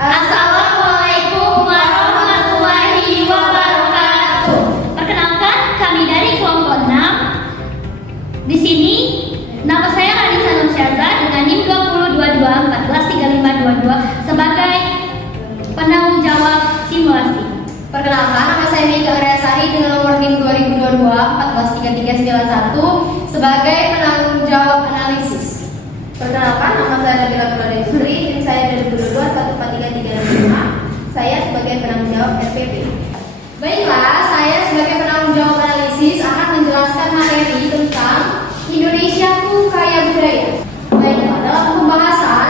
Assalamualaikum warahmatullahi wabarakatuh. Perkenalkan, kami dari kelompok 6. Di sini nama saya Radisa Nursyaza dengan NIM 2022143522 sebagai penanggung jawab simulasi. Perkenalkan, nama saya Mika Aryasari dengan nomor NIM 2022143391 sebagai penanggung jawab analisis. Perkenalkan, nama saya Nabila Kuladestri, NIM saya 2022143365. Saya sebagai penanggung jawab SPP. Baiklah, saya sebagai penanggung jawab analisis akan menjelaskan materi tentang Indonesiaku Kaya Budaya. Baiklah, dalam pembahasan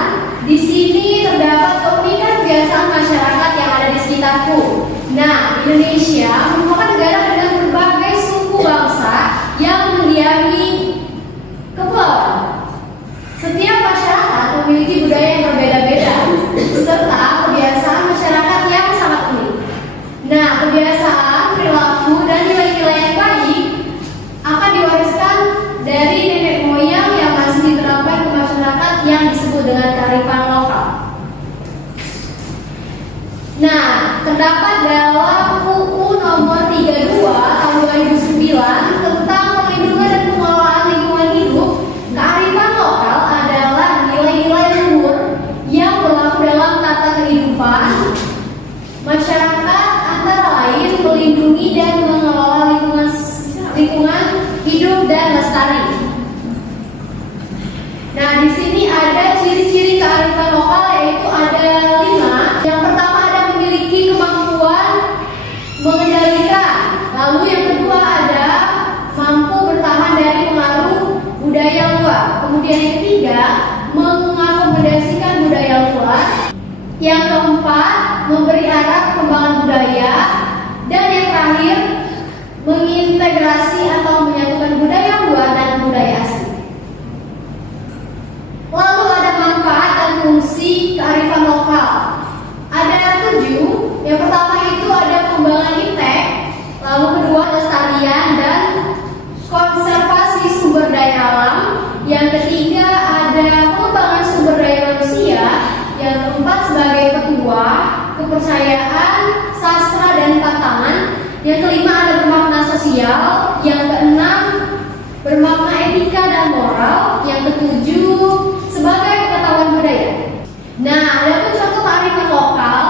di sini terdapat keunikan kebiasaan masyarakat yang ada di sekitarku. Nah, Indonesia merupakan negara dengan berbagai suku bangsa yang mendiami kepulauan. Setiap masyarakat memiliki budaya yang berbeda-beda serta kebiasaan masyarakat yang sangat unik. Nah, kebiasaan, perilaku, dan nilai-nilai yang baik akan diwariskan dari nenek moyang yang masih diterapkan ke masyarakat yang disebut dengan kearifan lokal. Nah, terdapat dalam UU nomor 32 tahun 2009 tentang perlindungan dan pengelolaan lingkungan hidup, kearifan lokal adalah nilai-nilai luhur yang berlaku dalam tata kehidupan masyarakat, antara lain melindungi dan mengelola lingkungan hidup dan lestari. Nah, di sini ada ciri-ciri kearifan lokal, yaitu ada 5. Yang pertama ada memiliki kemampuan mengendalikan. Lalu yang kedua ada mampu bertahan dari pengaruh budaya luar. Kemudian yang ketiga mengakomodasikan budaya luar. Yang keempat memberi arah perkembangan budaya. Dan yang terakhir mengintegrasi atau menyatukan budaya luar dan budaya asli. Lalu ada manfaat dan fungsi kearifan lokal. Ada 7. Yang pertama itu ada pengembangan iptek, lalu kedua lestarian dan konservasi sumber daya alam. Yang ketiga ada pengembangan sumber daya manusia. Yang keempat sebagai petuah, kepercayaan, sastra dan tantangan. Yang kelima ada bermakna sosial. Yang keenam bermakna etika dan moral. Yang ketujuh sebagai pengetahuan budaya. Nah, ada pun contoh kearifan lokal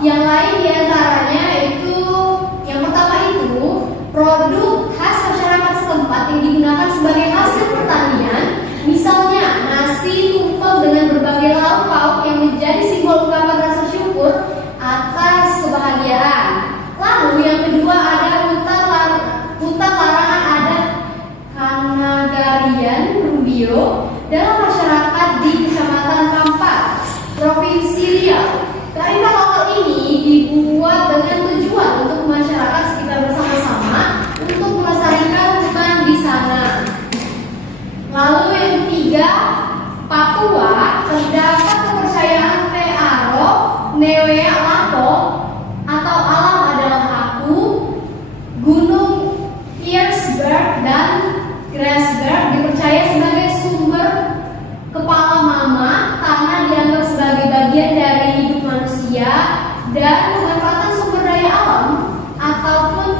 yang lain diantaranya itu yang pertama itu produk khas masyarakat setempat yang digunakan sebagai hasil pertanian, misalnya nasi tumpeng dengan berbagai lauk pauk yang menjadi simbol ungkapan rasa syukur atas kebahagiaan. Lalu yang kedua ada hutan larangan adat Kanagarian Rumbio dalam masyarakat di Kecamatan Kampar, Provinsi Riau. Kearifan lokal ini dibuat dengan tujuan untuk masyarakat sekitar bersama-sama untuk melestarikan hutan di sana. Lalu yang ketiga, Papua, terdapat kepercayaan Te Aro, Newea Lapo atau alam adalah aku, Gunung Earsberg dan Grassberg dipercaya sebagai sumber kepala mama, tanah dianggap sebagai bagian dari hidup manusia, dan pemanfaatan sumber daya alam ataupun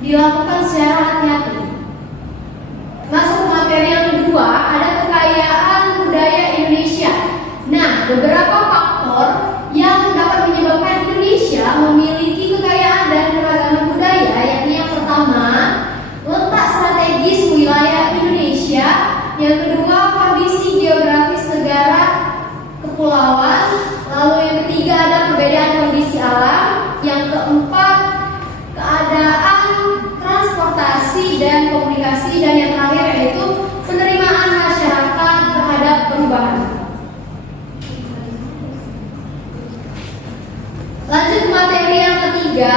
dilakukan secara hati-hati. Masuk ke materi yang kedua, ada kekayaan budaya Indonesia. Nah, beberapa faktor yang dapat menyebabkan Indonesia memiliki kekayaan dan keragaman budaya, yakni yang pertama, letak strategis wilayah Indonesia. Yang kedua, kondisi geografis negara kepulauan. Lalu yang ketiga ada perbedaan kondisi alam. Yang keempat, keadaan transportasi dan komunikasi. Dan yang terakhir yaitu penerimaan masyarakat terhadap perubahan. Lanjut ke materi yang ketiga,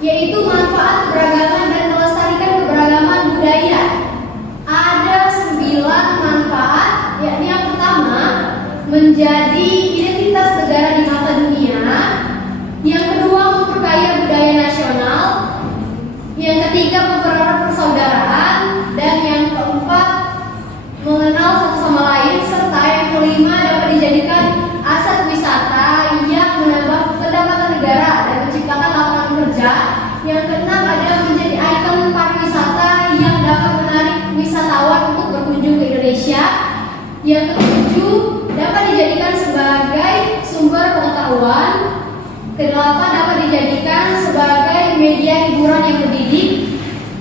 yaitu manfaat keberagaman dan melestarikan keberagaman budaya. Ada 9 manfaat, yakni yang pertama menjadi identitas negara di mata dunia. Yang kedua memperkaya budaya nasional. Yang ketiga mempererat persaudaraan. Dan yang keempat mengenal satu sama lain. Serta yang kelima dapat dijadikan aset wisata yang pengetahuan. Kedelapan dapat dijadikan sebagai media hiburan yang mendidik.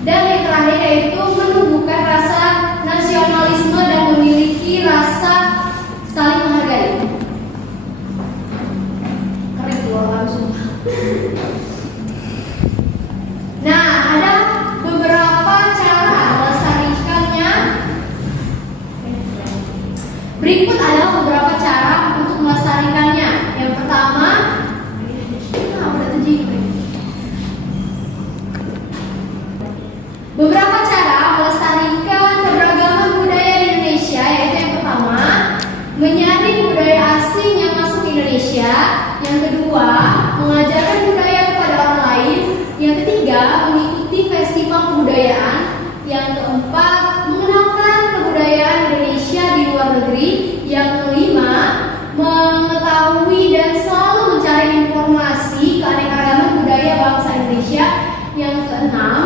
Dan yang terakhir yaitu menumbuhkan rasa nasionalisme dan memiliki rasa saling menghargai. Keren keluar langsung. Nah, ada beberapa cara melestarikannya. Berikut adalah beberapa cara untuk melestarikannya. Yang pertama, beberapa cara melestarikan keberagaman budaya di Indonesia, yaitu yang pertama, menyaring budaya asing yang masuk ke Indonesia. Yang kedua, mengajarkan budaya kepada orang lain. Yang ketiga, mengikuti festival kebudayaan. Yang keempat, mengenalkan kebudayaan Indonesia di luar negeri. Yang kelima, mengetahui dan selalu mencari informasi keanekaragaman budaya bangsa Indonesia. Yang keenam,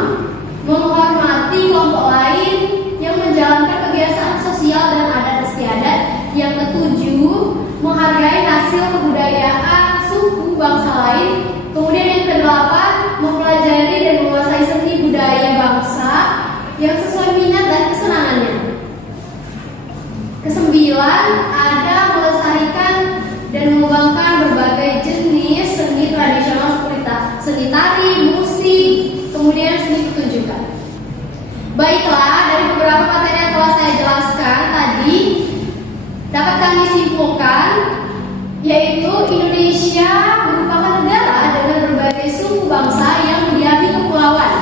menghormati kelompok lain yang menjalankan kebiasaan sosial dan adat istiadat. Yang ketujuh, menghargai hasil kebudayaan suku bangsa lain. Kemudian yang kedelapan, mempelajari dan menguasai seni budaya bangsa yang sesuai minat dan kesenangannya. Kesembilan, ada melestarikan dan mengembangkan berbagai jenis seni tradisional seperti seni tari, musik, kemudian seni pertunjukan. Baiklah, dari beberapa materi yang telah saya jelaskan tadi, dapat kami simpulkan yaitu Indonesia merupakan negara dengan berbagai suku bangsa yang mendiami kepulauan.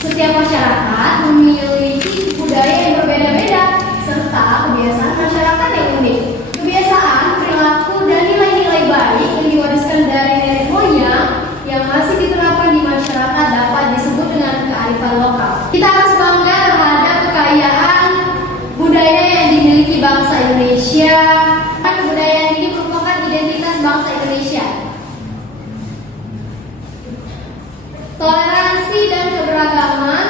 Setiap masyarakat memiliki budaya yang berbeda-beda serta kebiasaan masyarakat yang unik. Kebiasaan, perilaku, dan nilai-nilai baik yang diwariskan dari nenek moyang yang masih diterapkan di masyarakat dapat disebut dengan kearifan lokal. Kita harus bangga terhadap kekayaan budaya yang dimiliki bangsa Indonesia. Kebudayaan ini merupakan identitas bangsa Indonesia. Toleransi dan keberagaman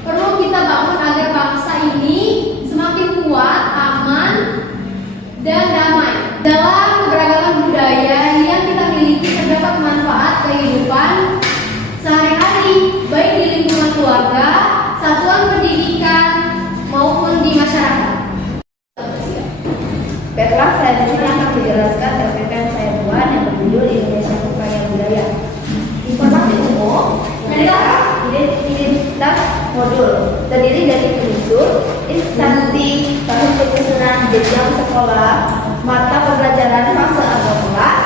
perlu kita bangun agar bangsa ini semakin kuat, aman, dan damai. Dalam keberagaman budaya yang kita miliki terdapat manfaat kehidupan sehari-hari, baik di lingkungan keluarga, satuan pendidikan, maupun di masyarakat. Baiklah, saya di sini akan menjelaskan LPPN saya buat yang berjudul Indonesia Kekaya Budaya. Informasi umum, adalah identitas modul terdiri dari unsur, instansi, tahun penyusunan jenjang sekolah, mata pembelajaran fase atau kelas,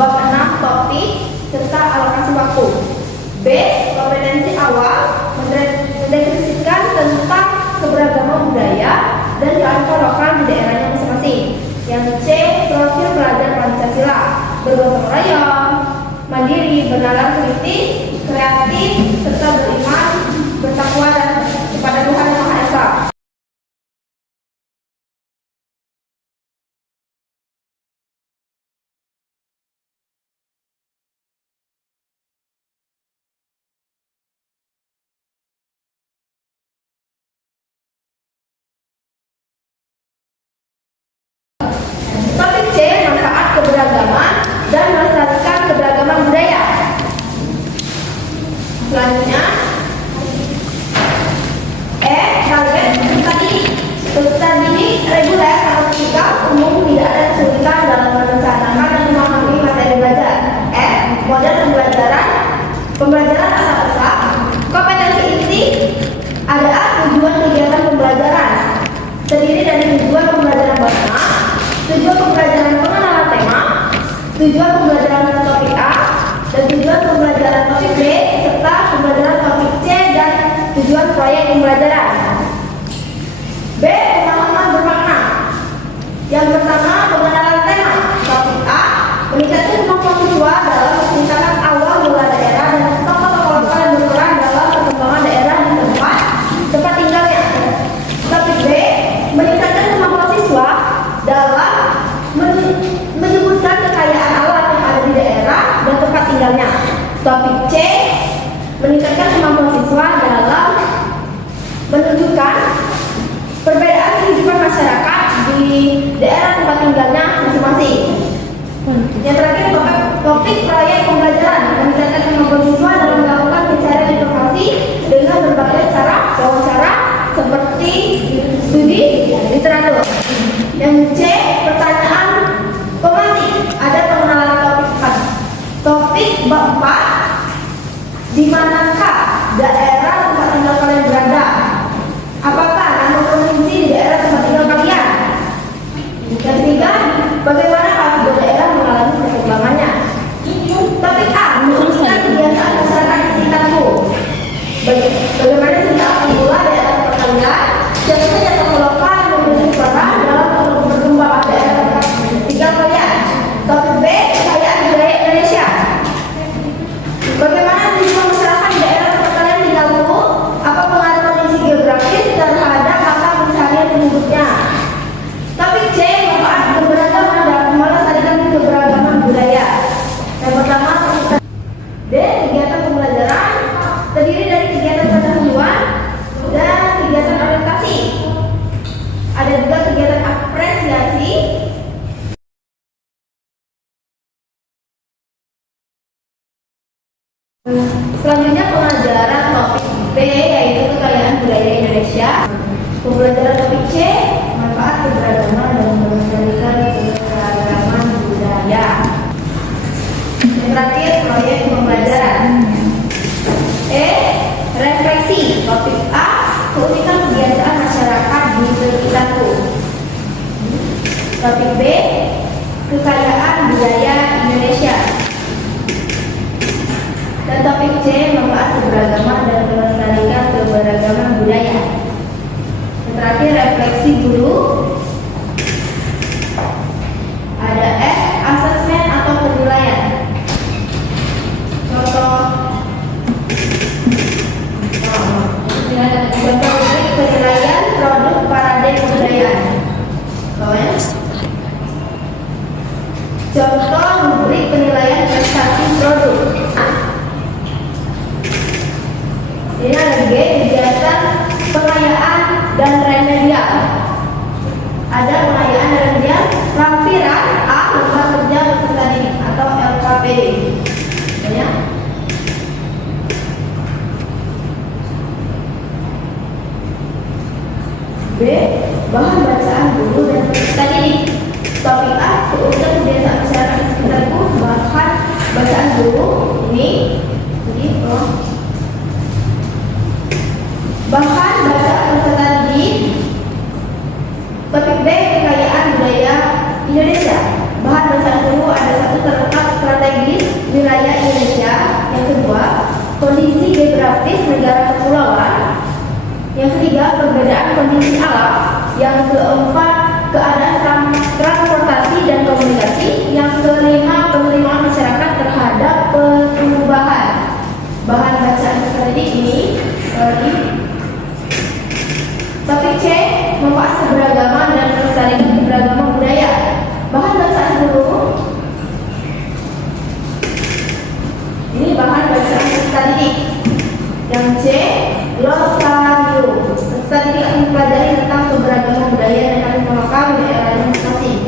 bab 6 topik serta alokasi waktu. B. Kompetensi awal mendeskripsikan tentang keberagaman budaya dan kearifan lokal di daerahnya masing-masing. Yang C. Profil pelajar Pancasila, bergotong royong, mandiri, bernalar kritis, kreatif, serta beriman, bertakwa dan kepada Tuhan Yang Maha Esa. Topik C. Manfaat keberagaman dan melestarikan keberagaman budaya. Selanjutnya, target peserta didik reguler atau vertikal umum tidak ada kesulitan dalam merencanakan dan memahami materi belajar. Model pembelajaran antariksa. Kompetensi inti adalah tujuan kegiatan pembelajaran, terdiri dari tujuan pembelajaran bersama, tujuan pembelajaran pengenalan tema, tujuan pembelajaran topik A, dan tujuan pembelajaran topik B, serta pembelajaran topik C dan tujuan proyek pembelajaran. B. Pemahaman bermakna. Yang pertama, pengenalan tema. Topik A, meningkatkan kemampuan siswa dalam meningkatkan awal mula daerah dan tokoh-tokoh lokal yang berperan dalam perkembangan daerah di tempat tinggalnya. Topik B, meningkatkan kemampuan siswa dalam menyebutkan kekayaan alam yang ada di daerah dan tempat tinggalnya. Topik C, meningkatkan kemampuan siswa dalam menunjukkan perbedaan kehidupan masyarakat di daerah tempat tinggalnya masing-masing. Yang terakhir topik proyek pembelajaran meningkatkan kemampuan siswa dalam melakukan pencarian informasi dengan berbagai cara wawancara seperti studi literatur. Yang C, pertanyaan pematik. Ada pengenalan topik 4. Topik bab 4. Di manakah daerah tempat tinggal kalian berada? Apakah nama provinsi di daerah tempat tinggal kalian? Yang ketiga, bagaimana sebuah daerah mengalami perkembangannya? Topik A, meneruskan kebiasaan masyarakat di sekitarku. Bagaimana cerita asal mula daerah tempat kalian? Siapa saja tokoh lokal yang memiliki peran dalam perkembangan daerah tempat tinggal kalian? Topik B, kekayaan budaya Indonesia. Bagaimana kehidupan masyarakat di daerah tempat kalian tinggalku? Apa pengaruh kondisi geografis terhadap masa pencarian penduduknya? Topik C, manfaat keberagaman dalam melestarikan keberagaman budaya. Yang pertama, D, kegiatan pembelajaran terdiri dari kegiatan pendahuluan dan kegiatan orientasi. Ada juga kegiatan apresiasi. Selanjutnya pengajaran topik B, yaitu kekayaan budaya Indonesia. Pembelajaran topik C, manfaat keberagaman dan melestarikan keberagaman budaya. Yang terakhir, proyek pembelajaran. E, refleksi. Topik A, keunikan kebiasaan masyarakat di sekitarku. Topik B, kekayaan budaya Indonesia. Dan topik C, manfaat keberagaman dan melestarikan keberagaman budaya. Yang terakhir, refleksi guru. Ada F, asesmen atau penilaian. Contoh penilaian produk parade kebudayaan. Contoh memberi penilaian prestasi produk. Ini ada G, kegiatan pengayaan dan remedial. Ada pengayaan dan remedial. Lampiran A, lembaga kerja peserta didik atau LKPD. Ya. B, bahan bacaan guru dan peserta didik. Topik A, keunikan kebiasaan masyarakat di sekitarku. Bahan bacaan guru ini bahan bacaan peserta didik. Topik B, kekayaan budaya Indonesia. Bahan bacaan guru ada satu, terletak strategis wilayah Indonesia. Yang kedua, kondisi geografis negara kepulauan. Yang ketiga, perbedaan kondisi alam. Yang keempat, keadaan transportasi dan komunikasi. Yang kelima, penerimaan masyarakat terhadap perubahan. Bahan bacaan peserta didik ini topik C, manfaat keberagaman dan melestarikan keberagaman budaya. Bahan bacaan guru. Ini bahan bacaan peserta didik. Yang C, glosarium. Peserta didik akan mempelajari tentang keberagaman budaya dan kearifan lokal di daerahnya masing-masing.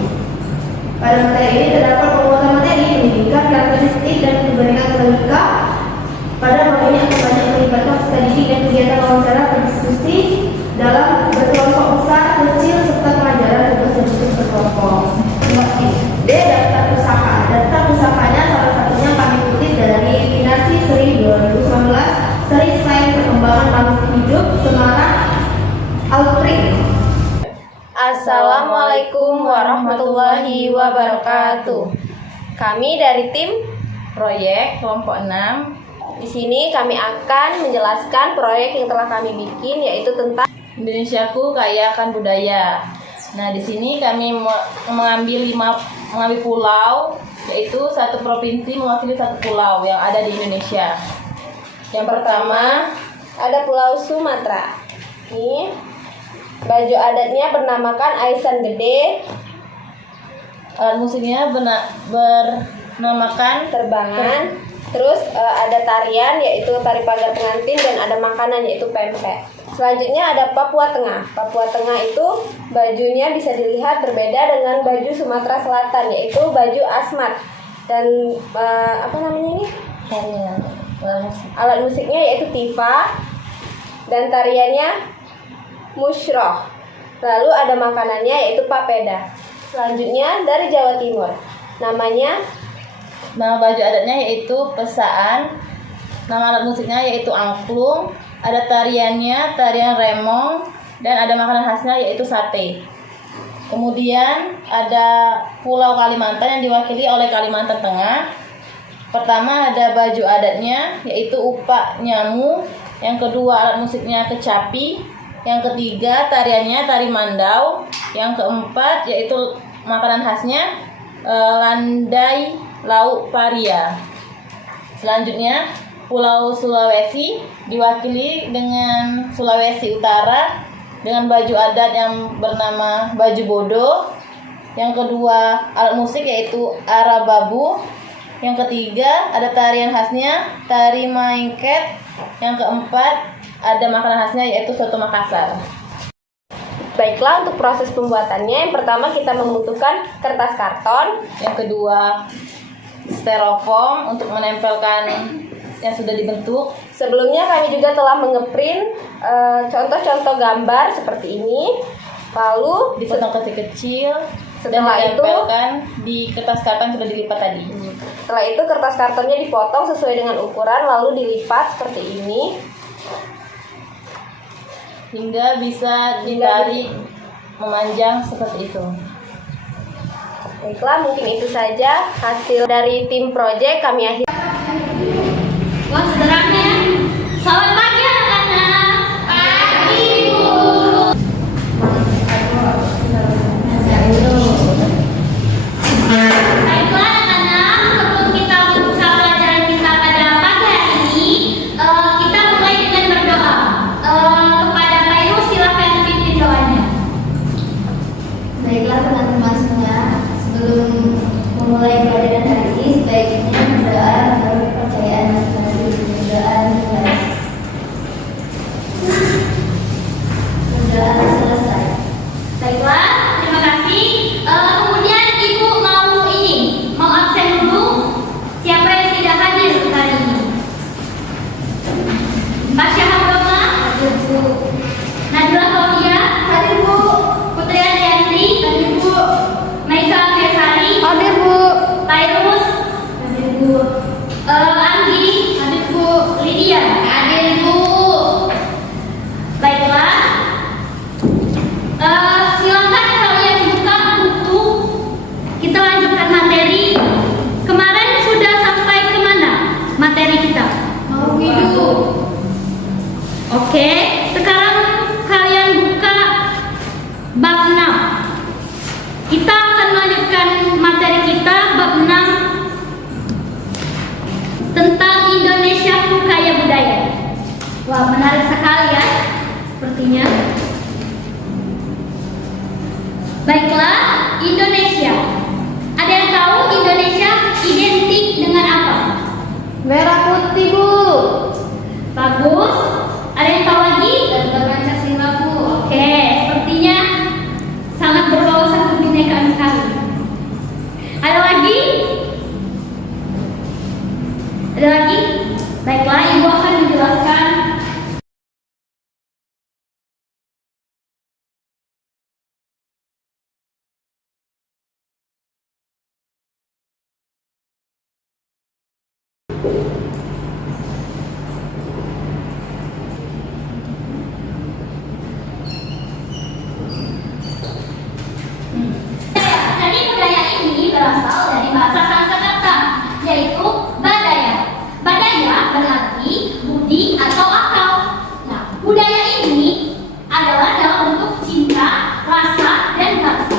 Pada materi ini terdapat penguatan materi pendidikan, karakteristik dan kebenaran logika. Pada bab ini akan banyak melibatkan peserta didik dan kegiatan wawancara berdiskusi dalam berkelompok besar, kecil, serta pelajaran tugas khusus berkelompok. D, daftar pusaka. Daftar pusakanya salah satunya kami kutip dari Finasi Seri 2019, Seri Sains Perkembangan Makhluk Hidup, Semarang, Alfred. Assalamualaikum warahmatullahi wabarakatuh. Kami dari tim proyek kelompok 6. Di sini kami akan menjelaskan proyek yang telah kami bikin, yaitu tentang Indonesiaku Kaya Akan Budaya. Nah, di sini kami mengambil pulau, yaitu satu provinsi mewakili satu pulau yang ada di Indonesia. Yang pertama ada Pulau Sumatera. Ini baju adatnya bernamakan Aisan Gede. Alat musiknya bernamakan terbangan. Terus ada tarian, yaitu tari pagar pengantin, dan ada makanan, yaitu pempek. Selanjutnya ada Papua Tengah. Papua Tengah itu bajunya bisa dilihat berbeda dengan baju Sumatera Selatan, yaitu baju asmat dan apa namanya ini? Alat musiknya yaitu tifa dan tariannya musyroh. Lalu ada makanannya yaitu papeda. Selanjutnya dari Jawa Timur. Nama baju adatnya yaitu pesaan. Nama alat musiknya yaitu angklung. Ada tariannya, tarian remong, dan ada makanan khasnya yaitu sate. Kemudian ada Pulau Kalimantan yang diwakili oleh Kalimantan Tengah. Pertama ada baju adatnya yaitu upak nyamu. Yang kedua alat musiknya kecapi. Yang ketiga tariannya tari mandau. Yang keempat yaitu makanan khasnya landai lauk paria. Selanjutnya Pulau Sulawesi diwakili dengan Sulawesi Utara dengan baju adat yang bernama baju bodo. Yang kedua alat musik yaitu arababu. Yang ketiga ada tarian khasnya tari maingket. Yang keempat ada makanan khasnya yaitu soto Makassar. Baiklah, untuk proses pembuatannya, yang pertama kita membutuhkan kertas karton. Yang kedua styrofoam untuk menempelkan yang sudah dibentuk. Sebelumnya kami juga telah mengeprint contoh-contoh gambar seperti ini. Lalu Dipotong kecil-kecil dan Setelah itu- ditempelkan di kertas karton sudah dilipat tadi. setelah itu kertas kartonnya dipotong sesuai dengan ukuran lalu dilipat seperti ini. Hingga bisa ditarik memanjang seperti itu. Baiklah, mungkin itu saja hasil dari tim project kami akhiri. Wah, sederhana ya. Selamat pagi anak-anak. Pagi, Bu. Baiklah anak-anak, sebelum kita membuka pelajaran kita pada pagi hari ini, kita mulai dengan berdoa. Kepada Pak Iru, silakan pimpin doanya. Baiklah teman-teman semua, sebelum memulai pelajaran hari ini sebaiknya berdoa menurut kepercayaan masing-masing. Berdoa dimulai. Berdoa selesai. Baiklah, terima kasih. Kemudian Ibu mau absen dulu. Siapa yang tidak hadir hari ini? Mbak Syahab Roma, Hadir Bu. Najwa Claudia, Hadir Bu. Putri Andriantri, Hadir Bu. Maika Fiasari, Hadir Bu. Pairus, Hadir Bu. Anggi, Hadir Bu. Lydia, hadir Bu. Baiklah. Silakan kalian buka buku. Kita lanjutkan materi. Kemarin sudah sampai kemana materi kita? Mau hidup. Oke, sekarang kalian buka bab 6. Kita akan melanjutkan materi kita bab 6 tentang Indonesia Kaya Budaya. Wah, menarik sekali ya sepertinya. Baiklah, Indonesia. Ada yang tahu Indonesia identik dengan apa? Merah putih Bu. Bagus. Ada yang tahu lagi? Dan Pancasila Bu. Oke, sepertinya sangat berbau satu kebinekaan sekali. Ada lagi? Ada lagi? Baiklah, Ibu akan menjelaskan. Jadi budaya ini berasal dari bahasa Sanskerta, yaitu badaya. Badaya berarti budi atau akal. Nah, budaya ini adalah dalam bentuk cinta, rasa, dan bangsa.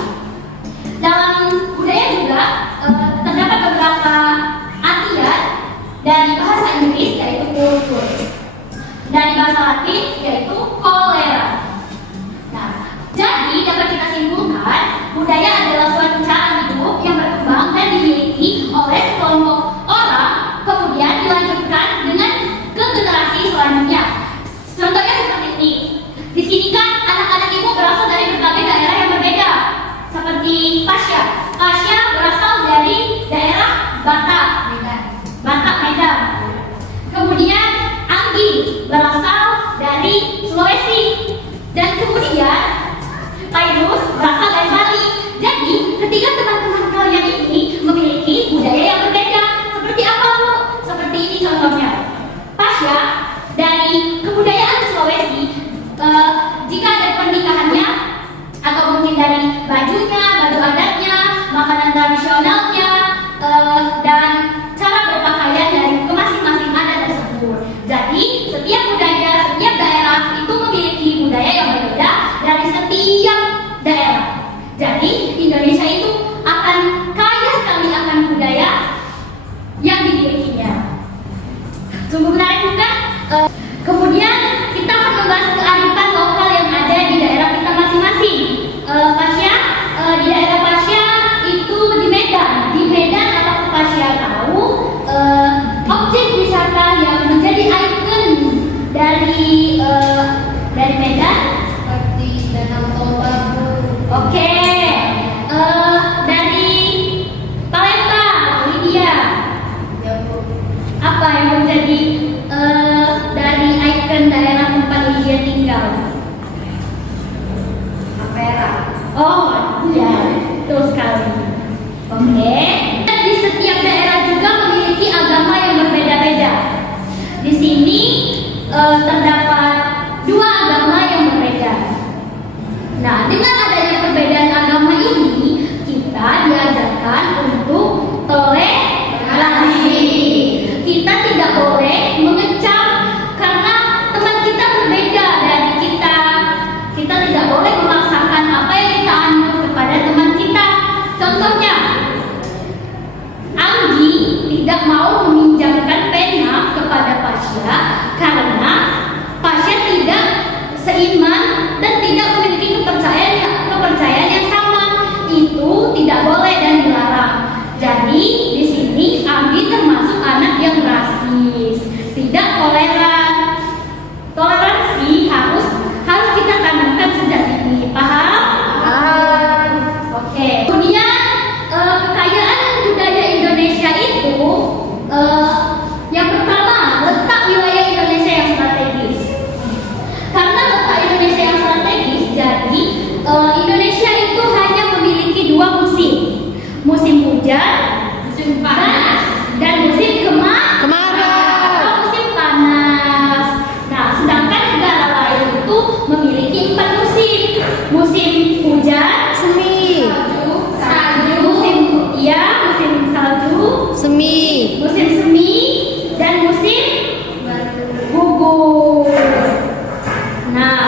Dalam budaya juga terdapat beberapa artian dari bahasa Inggris yaitu kultur, dari bahasa Latin yaitu kolera. Nah, jadi dapat kita simpulkan budaya adalah suatu cara hidup yang berkembang dan dimiliki oleh sekelompok orang, kemudian dilanjutkan dengan ke generasi selanjutnya. Contohnya seperti ini. Betul sekali. Oke. Di setiap daerah juga memiliki agama yang berbeda-beda. Di sini terdapat dua agama yang berbeda. Nah, dengan adanya perbedaan agama ini, kita diajarkan untuk toleransi. Kita tidak boleh mengecam karena teman kita berbeda dari kita. Kita tidak boleh memaksakan apa yang kita anut kepada teman kita. Contohnya, Anggi tidak mau meminjamkan pena kepada Pasya karena Pasya tidak seiman dan tidak memiliki kepercayaan yang sama. Itu tidak boleh dan dilarang. Jadi di sini Anggi termasuk anak yang rasis, tidak toleran. Toleransi harus kita tanamkan sejak dini. Paham? Oke. Kemudian kekayaan budaya Indonesia itu yang pertama, letak wilayah Indonesia yang strategis. Karena letak Indonesia yang strategis, jadi Indonesia itu hanya memiliki dua musim. Musim hujan, musim panas, dan musim kemarau atau musim panas. Nah, sedangkan negara lain itu memiliki 4 musim. Musim hujan, musim salju, musim semi, dan musim gugur. Nah,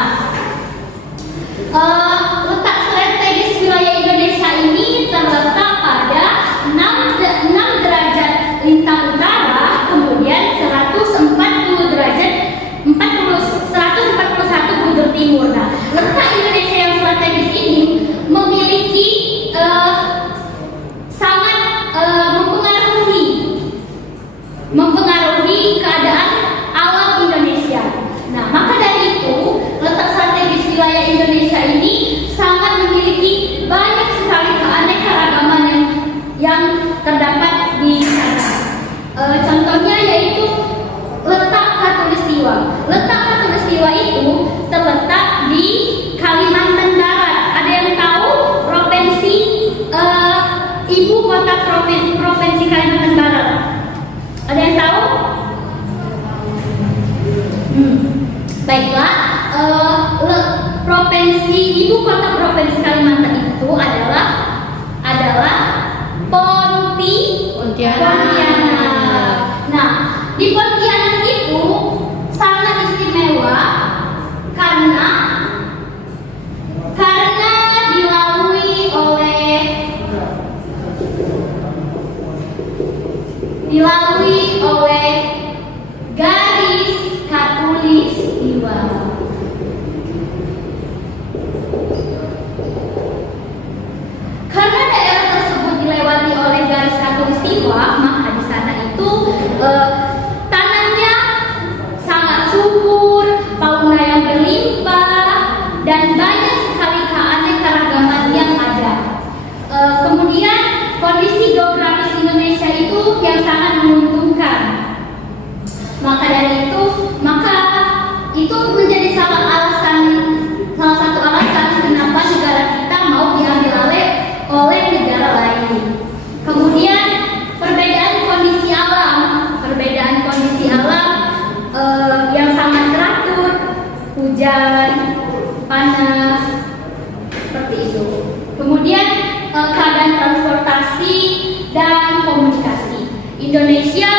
letak strategis wilayah Indonesia ini terletak pada 6 derajat lintang utara, kemudian 141 bujur timur. Nah, letak Indonesia yang strategis ini memiliki sangat mempengaruhi keadaan alam Indonesia. Nah, maka dari itu letak strategis wilayah Indonesia ini sangat memiliki banyak sekali keanekaragaman yang terdapat di sana. Contohnya yaitu letak Khatulistiwa. Letak Khatulistiwa itu terletak di Kalimantan Barat. Ada yang tahu provinsi ibu kota provinsi Kalimantan Barat? Ada yang tahu? Baiklah, ibu kota provinsi Kalimantan itu adalah Pontianak. Nah, di Pontianak itu sangat istimewa karena dilalui oleh garis Khatulistiwa. Karena daerah tersebut dilewati oleh garis Khatulistiwa, maka di sana itu tanahnya sangat subur, fauna yang berlimpah, dan banyak sekali keanekaragaman yang ada. Kemudian kondisi geografis Indonesia itu yang sangat menguntungkan. Maka dari itu menjadi salah satu alasan kenapa negara kita mau diambil alih oleh negara lain. Kemudian perbedaan kondisi alam yang sangat teratur, hujan, panas, seperti itu. Kemudian keadaan transportasi dan komunikasi. Indonesia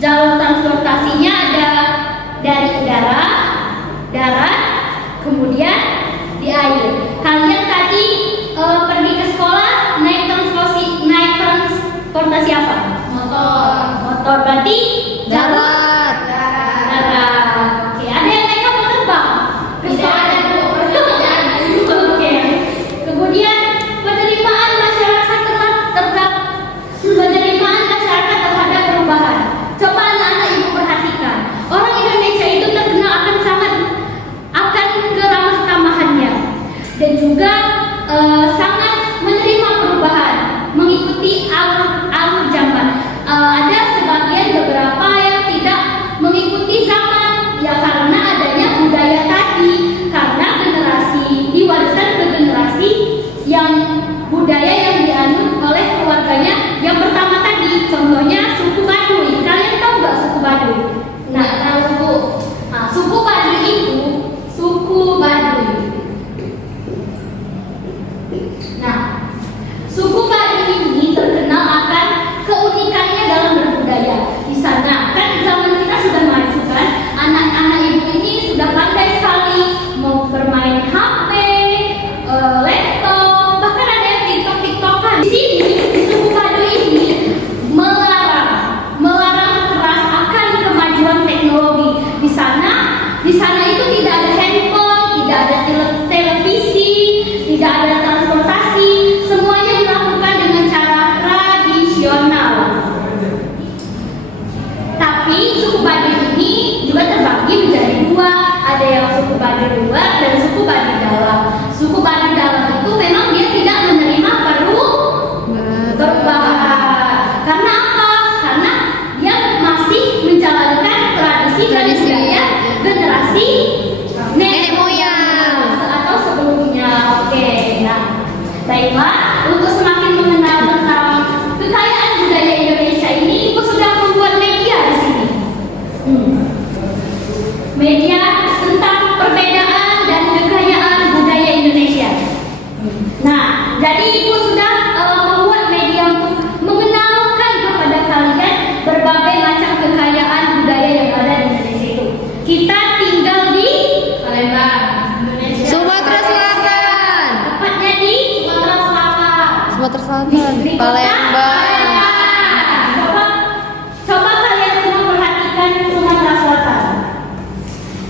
jalur transportasinya ada dari udara, darat, kemudian di air. Kalian tadi pergi ke sekolah naik transportasi apa? Motor berarti jalur darat. Oke, ada yang naik kapal terbang? Tidak ada, Bu. Oke. Kemudian penerimaan masyarakat terhadap perubahan. Coba anak-anak ibu perhatikan. Orang Indonesia itu terkenal akan keramah tamahannya dan juga sangat menerima perubahan, mengikuti alur zaman. Ada sebagian beberapa yang tidak mengikuti zaman, ya karena adanya budaya tadi, karena generasi diwariskan ke generasi yang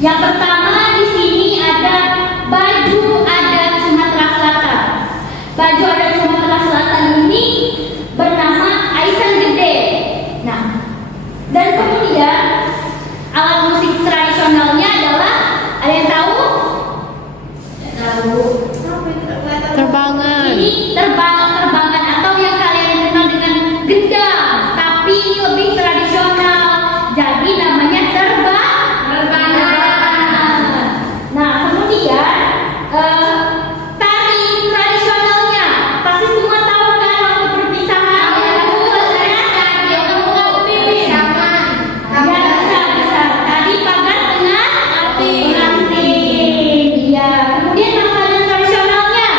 Yang pertama di sini ada baju adat Sumatera Selatan. Baju adat Sumatera Selatan ini bernama Aisan Gede. Nah, dan kemudian alat musik tradisionalnya adalah, ada yang tahu? Tahu. Terbangan. Ini terbangan atau yang kalian kenal dengan gendang, tapi ini lebih tradisional. Jadi namanya terbangan. Nah, kemudian tari tradisionalnya pasti semua tahu kan waktu perpisahan. Bisa. Tadi pagar dengan pengantin. Iya. Kemudian makanan tradisionalnya.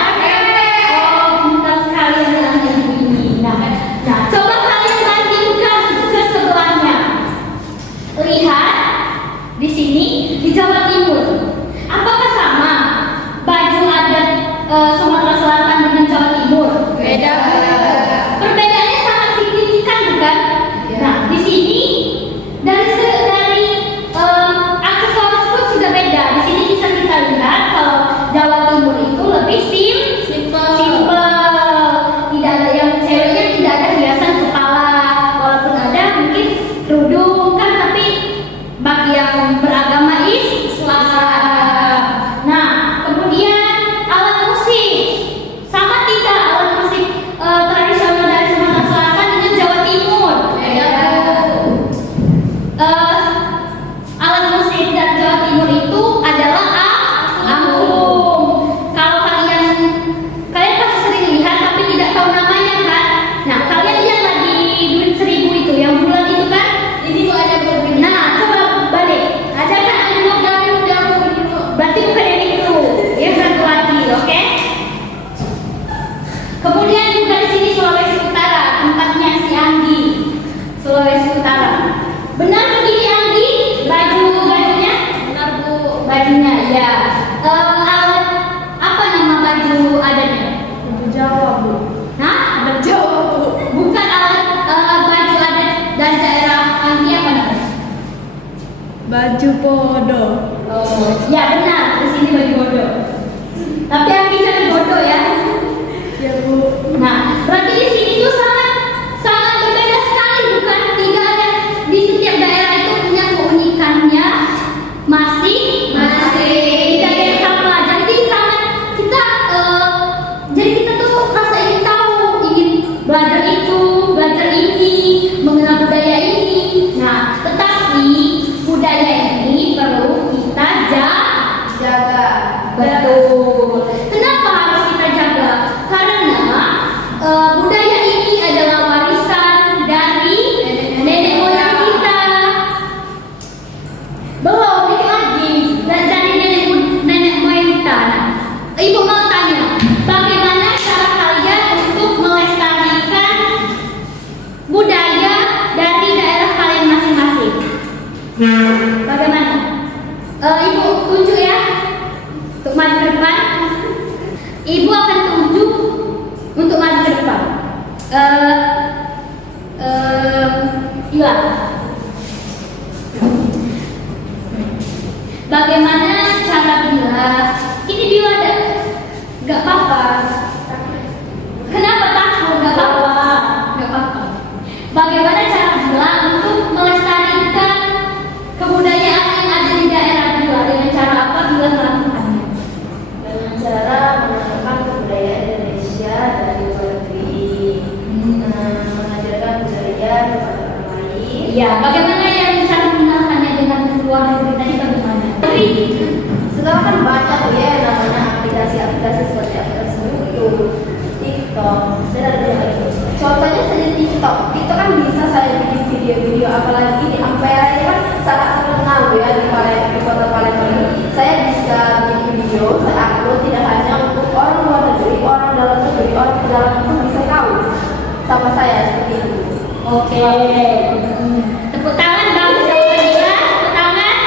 Pintar sekali anak-anak ini. Nah, coba kalian bandingkan ke sebelahnya. Lihat di sini di Jawa Timur. Apakah sama baju adat Sumatera Selatan dengan Jawa Timur? Beda. Perbedaannya sangat signifikan, bukan? Nah, di sini dari aksesoris pun sudah beda. Di sini bisa kita lihat kalau Jawa Timur itu lebih simple. Tidak ada yang ceweknya, tidak ada hiasan kepala. Walaupun ada mungkin kerudung kan, tapi bagi yang beragama Islam. Nah, kemudian alat musik. Sama tidak alat musik tradisional dari Sumatera Selatan dengan Jawa Timur? Alat musik dari Jawa Timur itu adalah angklung. Kalau kalian pasti sering lihat tapi tidak tahu namanya kan? Nah, kalian lihat lagi duit 1000 itu yang bulat itu kan? Ini tuh ada berbeda. Nah, coba balik. Ada kan angklung berarti bukan yang itu. Yang satu lagi, oke? Kemudian juga di sini Sulawesi Utara, tempatnya si Anggi. Sulawesi Utara. Benar begini Anggi? Bajunya? Benar Bu. Bajunya ya. Alat apa nama baju adatnya? Baju Jawa, Bu. Hah? Baju Jawa, Bu. Bukan alat baju adat dari daerah Anggi apa namanya? Baju podo. Ya benar, di sini baju bodoh. Tapi Anggi jangan bodoh ya. Ya, Bu. Nah, berarti di sini tuh sangat berbeda sekali, bukan? Tidak ada, di setiap daerah itu punya keunikannya masing-masing. Tidak ada yang sama. Jadi kita tuh rasa ingin tahu, ingin belajar itu, belajar ini, mengenal budaya ini. Nah, tetapi budaya ini perlu kita jaga. Betul. Kenapa harus kita jaga? Karena budaya ini adalah warisan dari nenek moyang kita. Belum dikit lagi dari nenek moyang kita. Nah, Ibu mau tanya, bagaimana cara kalian untuk melestarikan budaya dari daerah kalian masing-masing? Bagaimana? Ibu tunjuk ya. Untuk maju ke depan, Ibu akan tunjuk untuk maju ke depan. Iya. Bagaimana cara bilang? Ini Bila ada? Gak apa-apa. Kenapa takut? Gak apa-apa. Bagaimana cara Bila untuk melestarikan kebudayaan yang ada di daerah Bila? Dengan cara apa Bila melakukannya? Dengan cara mengenalkan kebudayaan Indonesia dari luar negeri, mengajarkan budaya kepada orang lain. Iya, bagaimana yang cara mengenalkannya dengan luar negeri tadi bagaimana? Sekarang kan banyak ya yang namanya aplikasi seperti aplikasi YouTube, TikTok, dan ada yang lain. Contohnya saja TikTok, itu kan bisa saya bikin video-video, apalagi di Ampera ini kan sangat terkenal ya di kota Palembang ini. Saya bisa bikin video, saya upload tidak hanya untuk orang luar negeri, orang dalam negeri, orang di dalam itu bisa tahu sama saya seperti itu. Oke. Tepuk tangan bagus ya. Tepuk tangan.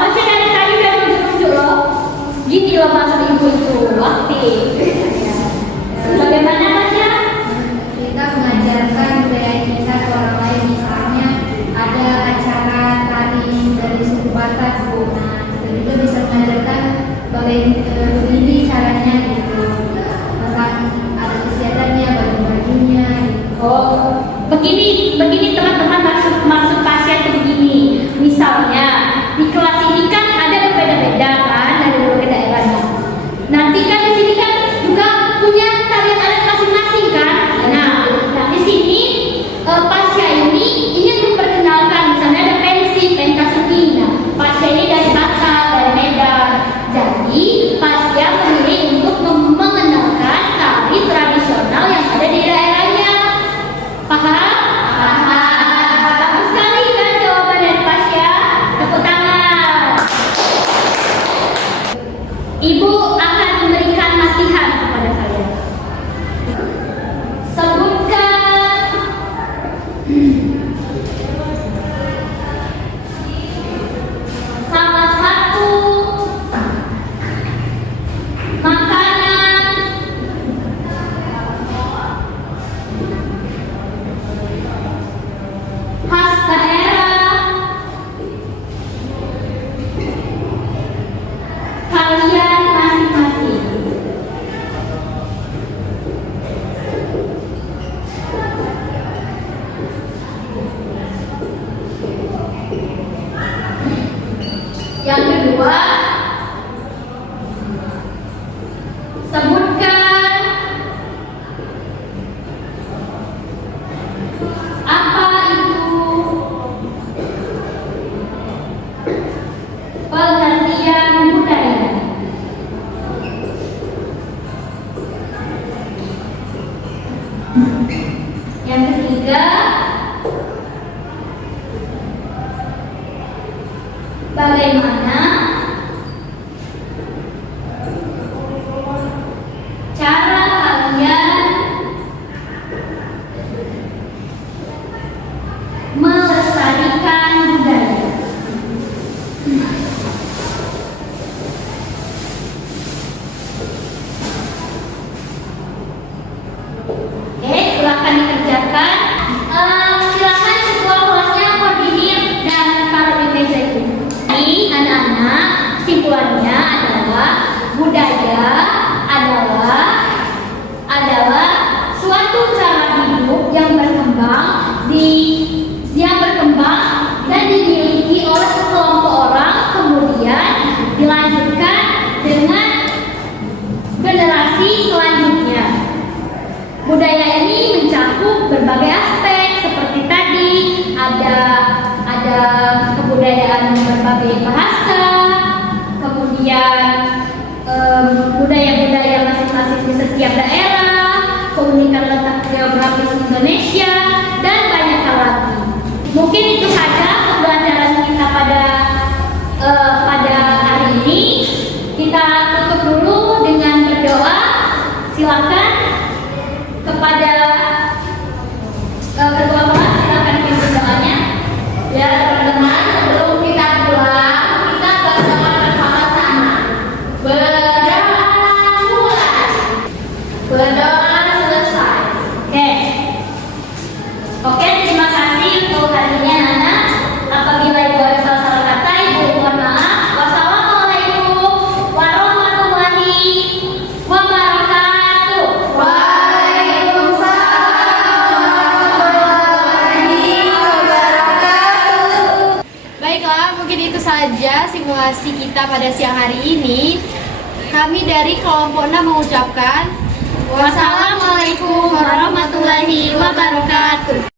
Pasya dari tadi udah nunjuk-nunjuk loh. Gini loh maksud ibu itu, aktif. Bagaimana Pasya? Kita mengajarkan budaya kita ke orang lain, misalnya ada acara tari dari begini teman-teman maksud pasien itu begini. Misalnya di kelas ini kan ada berbeda-beda kan dari berbagai daerahnya. Nanti kan di sini kan juga punya tarian adat masing-masing kan. Nah di sini pasien ini ingin memperkenalkan, misalnya ada pentas seni. Nah pasien ini dari Batak, dari Medan. Jadi pasien memilih untuk mengenalkan tari tradisional yang ada di daerahnya. Paham? Paham. Bagus sekali kan jawaban dari Pasya. Tepuk tangan. Ibu akan memberikan latihan kepada kalian. Sebutkan salah satu makanan khas daerah kalian masing-masing. Yang kedua, sebutkan apa itu pengertian budaya. Yang ketiga, bagaimana cara kalian melestarikan budaya. Oke, silakan dikerjakan. Silakan ketua kelasnya koordinir dan taruh di meja itu. Ini anak-anak, kesimpulannya adalah budaya adalah suatu cara hidup yang berkembang dan dimiliki oleh sekelompok orang, kemudian dilanjutkan dengan generasi selanjutnya. Budaya ini mencakup berbagai aspek seperti tadi ada kebudayaan berbagai bahasa, kemudian budaya-budaya masing-masing di setiap daerah, keunikan letak geografis Indonesia, dan banyak hal lagi. Mungkin itu saja pembelajaran kita pada hari ini. Kita tutup dulu dengan berdoa. Silakan kepada ketua kelas, silakan pimpin doanya. Ya teman-teman, sebelum kita pulang, kita berdoa bersama-sama. Berdoa mulai, berdoa selesai. Oke, terima kasih untuk hari ini anak-anak. Apabila ibu ada salah-salah kata, ibu mohon maaf. Wassalamualaikum warahmatullahi wabarakatuh. Baiklah, mungkin itu saja simulasi kita pada siang hari ini. Kami dari kelompok 6 mengucapkan Wassalamualaikum warahmatullahi wabarakatuh.